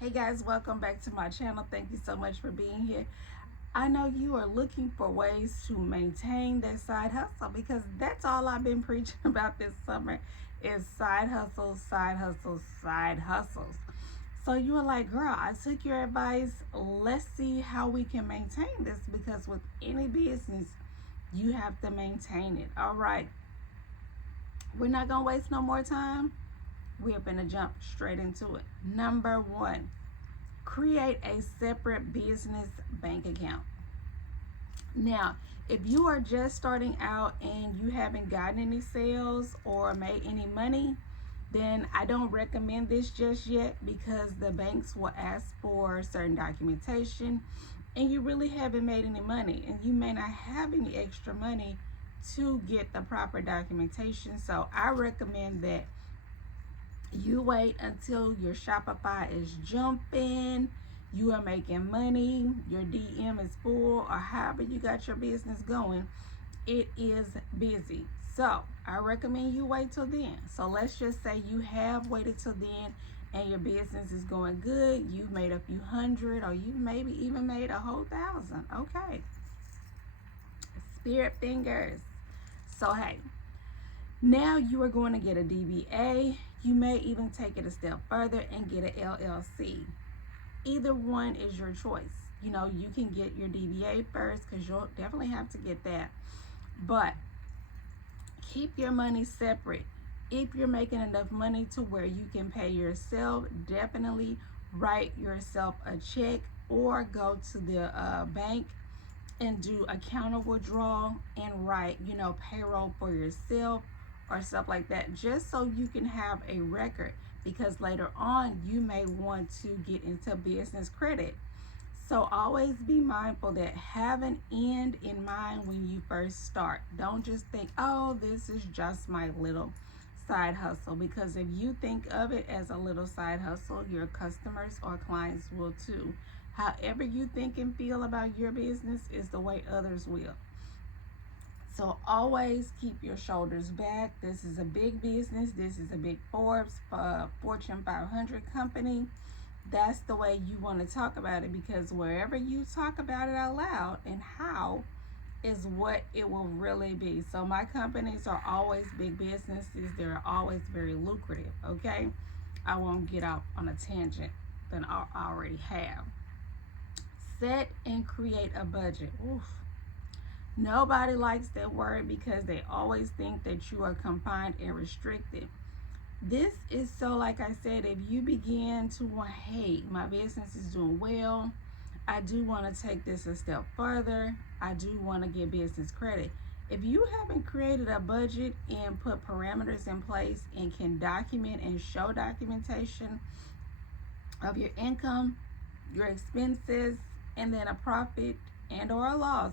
Hey guys, welcome back to my channel. Thank you so much for being here. I know you are looking for ways to maintain that side hustle because that's all I've been preaching about this summer is side hustles, side hustles, side hustles. So you were like, girl, I took your advice. Let's see how we can maintain this because with any business, you have to maintain it. All right. We're not going to waste no more time. We're going to jump straight into it. Number one, create a separate business bank account. Now, if you are just starting out and you haven't gotten any sales or made any money, then I don't recommend this just yet because the banks will ask for certain documentation and you really haven't made any money and you may not have any extra money to get the proper documentation. So I recommend that you wait until your Shopify is jumping, you are making money, your DM is full, or however you got your business going, it is busy. So I recommend you wait till then. So let's just say you have waited till then and your business is going good. You've made a few hundred or you maybe even made a whole thousand. Okay. Spirit fingers. So hey, now you are going to get a DBA. You may even take it a step further and get an LLC. Either one is your choice. You know, you can get your DBA first because you'll definitely have to get that. But keep your money separate. If you're making enough money to where you can pay yourself, definitely write yourself a check or go to the bank and do a counter withdrawal and write, payroll for yourself or stuff like that, just so you can have a record because later on you may want to get into business credit. So always be mindful that have an end in mind when you first start. Don't just think, oh, this is just my little side hustle, because if you think of it as a little side hustle, your customers or clients will too. However you think and feel about your business is the way others will. So always keep your shoulders back. This is a big business. This is a big Forbes, Fortune 500 company. That's the way you want to talk about it, because wherever you talk about it out loud and how is what it will really be. So my companies are always big businesses. They're always very lucrative, okay? I won't get off on a tangent than I already have. Set and create a budget. Oof. Nobody likes that word because they always think that you are confined and restricted. This is so, like I said, if you begin to want, hey, my business is doing well, I do want to take this a step further, I do want to get business credit. If you haven't created a budget and put parameters in place and can document and show documentation of your income, your expenses, and then a profit and or a loss,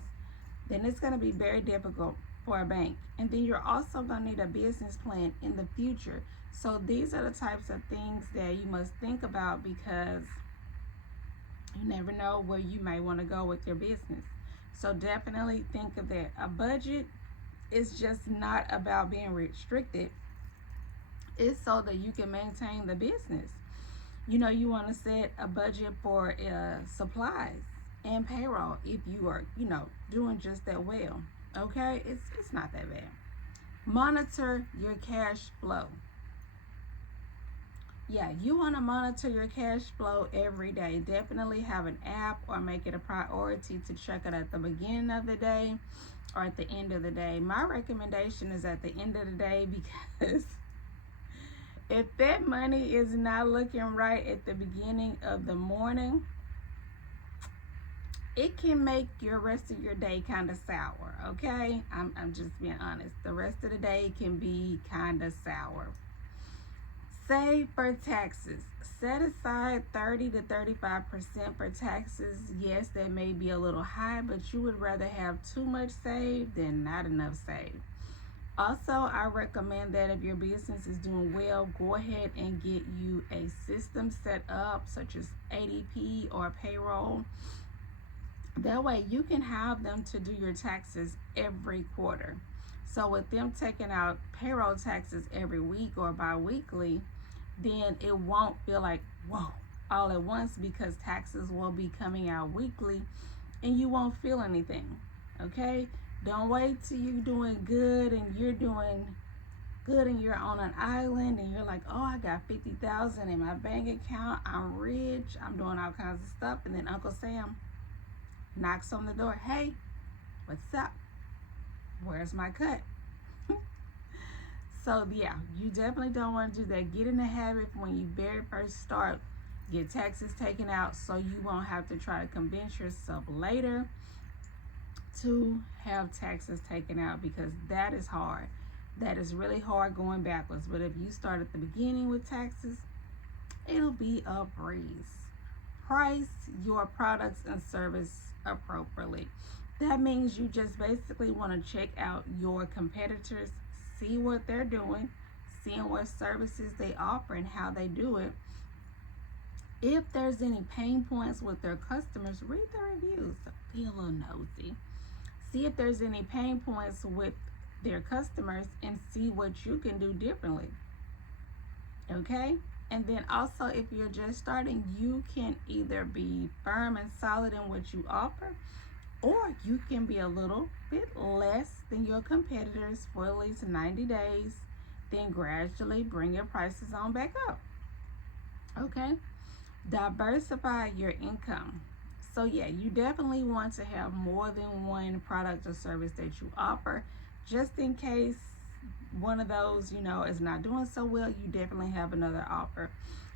then it's going to be very difficult for a bank. And then you're also going to need a business plan in the future. So these are the types of things that you must think about because you never know where you may want to go with your business. So definitely think of that. A budget is just not about being restricted. It's so that you can maintain the business. You want to set a budget for supplies and payroll if you are, doing just that well. Okay, it's not that bad. Monitor your cash flow. Yeah, you want to monitor your cash flow every day. Definitely have an app or make it a priority to check it at the beginning of the day or at the end of the day. My recommendation is at the end of the day because if that money is not looking right at the beginning of the morning, it can make your rest of your day kind of sour, okay? I'm just being honest. The rest of the day can be kind of sour. Save for taxes. Set aside 30 to 35% for taxes. Yes, that may be a little high, but you would rather have too much saved than not enough saved. Also, I recommend that if your business is doing well, go ahead and get you a system set up, such as ADP or payroll. That way you can have them to do your taxes every quarter. So with them taking out payroll taxes every week or bi-weekly, then it won't feel like, whoa, all at once, because taxes will be coming out weekly and you won't feel anything. Okay? Don't wait till you're doing good and you're doing good and you're on an island and you're like, oh, I got 50,000 in my bank account, I'm rich, I'm doing all kinds of stuff, and then Uncle Sam knocks on the door. Hey, what's up? Where's my cut? So yeah, you definitely don't want to do that. Get in the habit when you very first start, get taxes taken out so you won't have to try to convince yourself later to have taxes taken out, because that is hard. That is really hard going backwards. But if you start at the beginning with taxes, it'll be a breeze. Price your products and service appropriately. That means you just basically want to check out your competitors, see what they're doing, seeing what services they offer and how they do it. If there's any pain points with their customers, read the reviews. Be a little nosy. See if there's any pain points with their customers and see what you can do differently. Okay? And then also, if you're just starting, you can either be firm and solid in what you offer, or you can be a little bit less than your competitors for at least 90 days, then gradually bring your prices on back up. Okay? Diversify your income. So yeah, you definitely want to have more than one product or service that you offer, just in case one of those, is not doing so well. You definitely have another offer.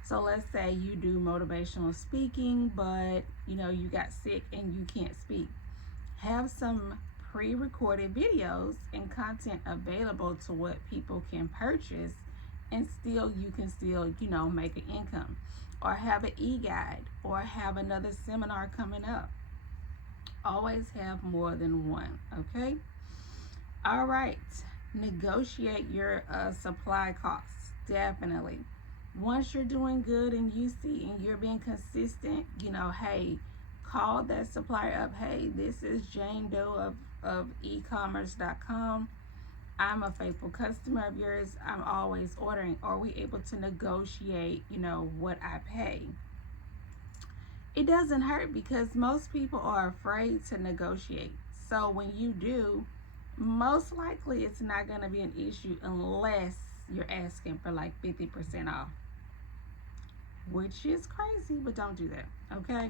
So let's say you do motivational speaking, but you got sick and you can't speak. Have some pre-recorded videos and content available to what people can purchase, and still you can still make an income, or have an e-guide, or have another seminar coming up. Always have more than one. Okay? All right, negotiate your supply costs. Definitely. Once you're doing good and you see and you're being consistent, hey, call that supplier up. Hey, this is Jane Doe of ecommerce.com. I'm a faithful customer of yours. I'm always ordering. Are we able to negotiate, what I pay? It doesn't hurt, because most people are afraid to negotiate. So when you do, most likely it's not going to be an issue unless you're asking for like 50% off, which is crazy, but don't do that. Okay?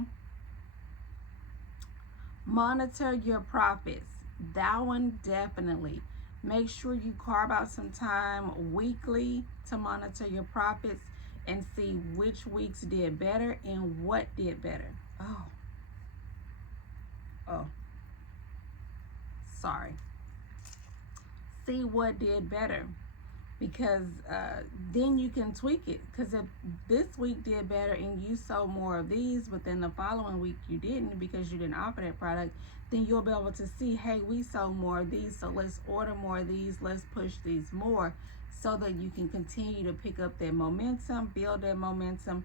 Monitor your profits. That one, definitely. Make sure you carve out some time weekly to monitor your profits and see which weeks did better and what did better. Oh, sorry. See what did better, because then you can tweak it. Because if this week did better and you sold more of these, but then the following week you didn't because you didn't offer that product, then you'll be able to see, hey, we sold more of these, so let's order more of these, let's push these more, so that you can continue to pick up that momentum, build that momentum,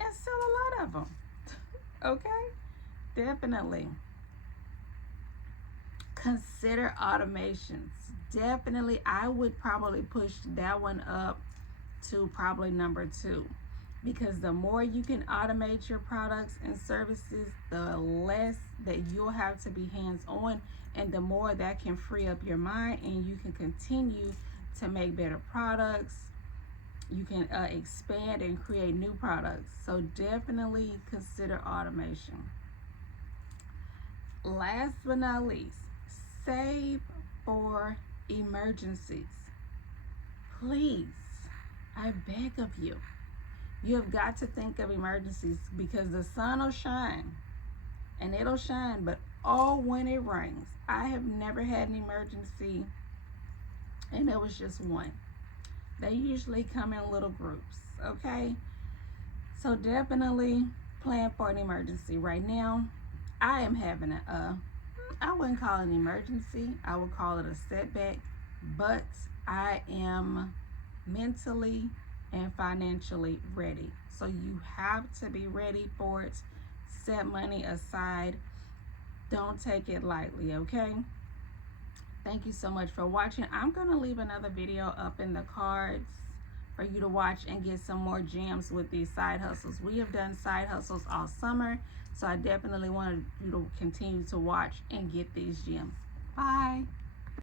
and sell a lot of them. Okay? Definitely. Consider automations. Definitely, I would probably push that one up to probably number 2, because the more you can automate your products and services, the less that you'll have to be hands-on, and the more that can free up your mind, and you can continue to make better products. You can expand and create new products. So definitely consider automation. Last but not least, save for emergencies. Please, I beg of you. You have got to think of emergencies, because the sun will shine, and it'll shine, but all when it rains. I have never had an emergency, and it was just one. They usually come in little groups, okay? So definitely plan for an emergency. Right now, I am having I wouldn't call it an emergency. I would call it a setback, but I am mentally and financially ready. So you have to be ready for it. Set money aside. Don't take it lightly, okay? Thank you so much for watching. I'm going to leave another video up in the cards for you to watch and get some more gems with these side hustles. We have done side hustles all summer, so I definitely want you to continue to watch and get these gems. Bye.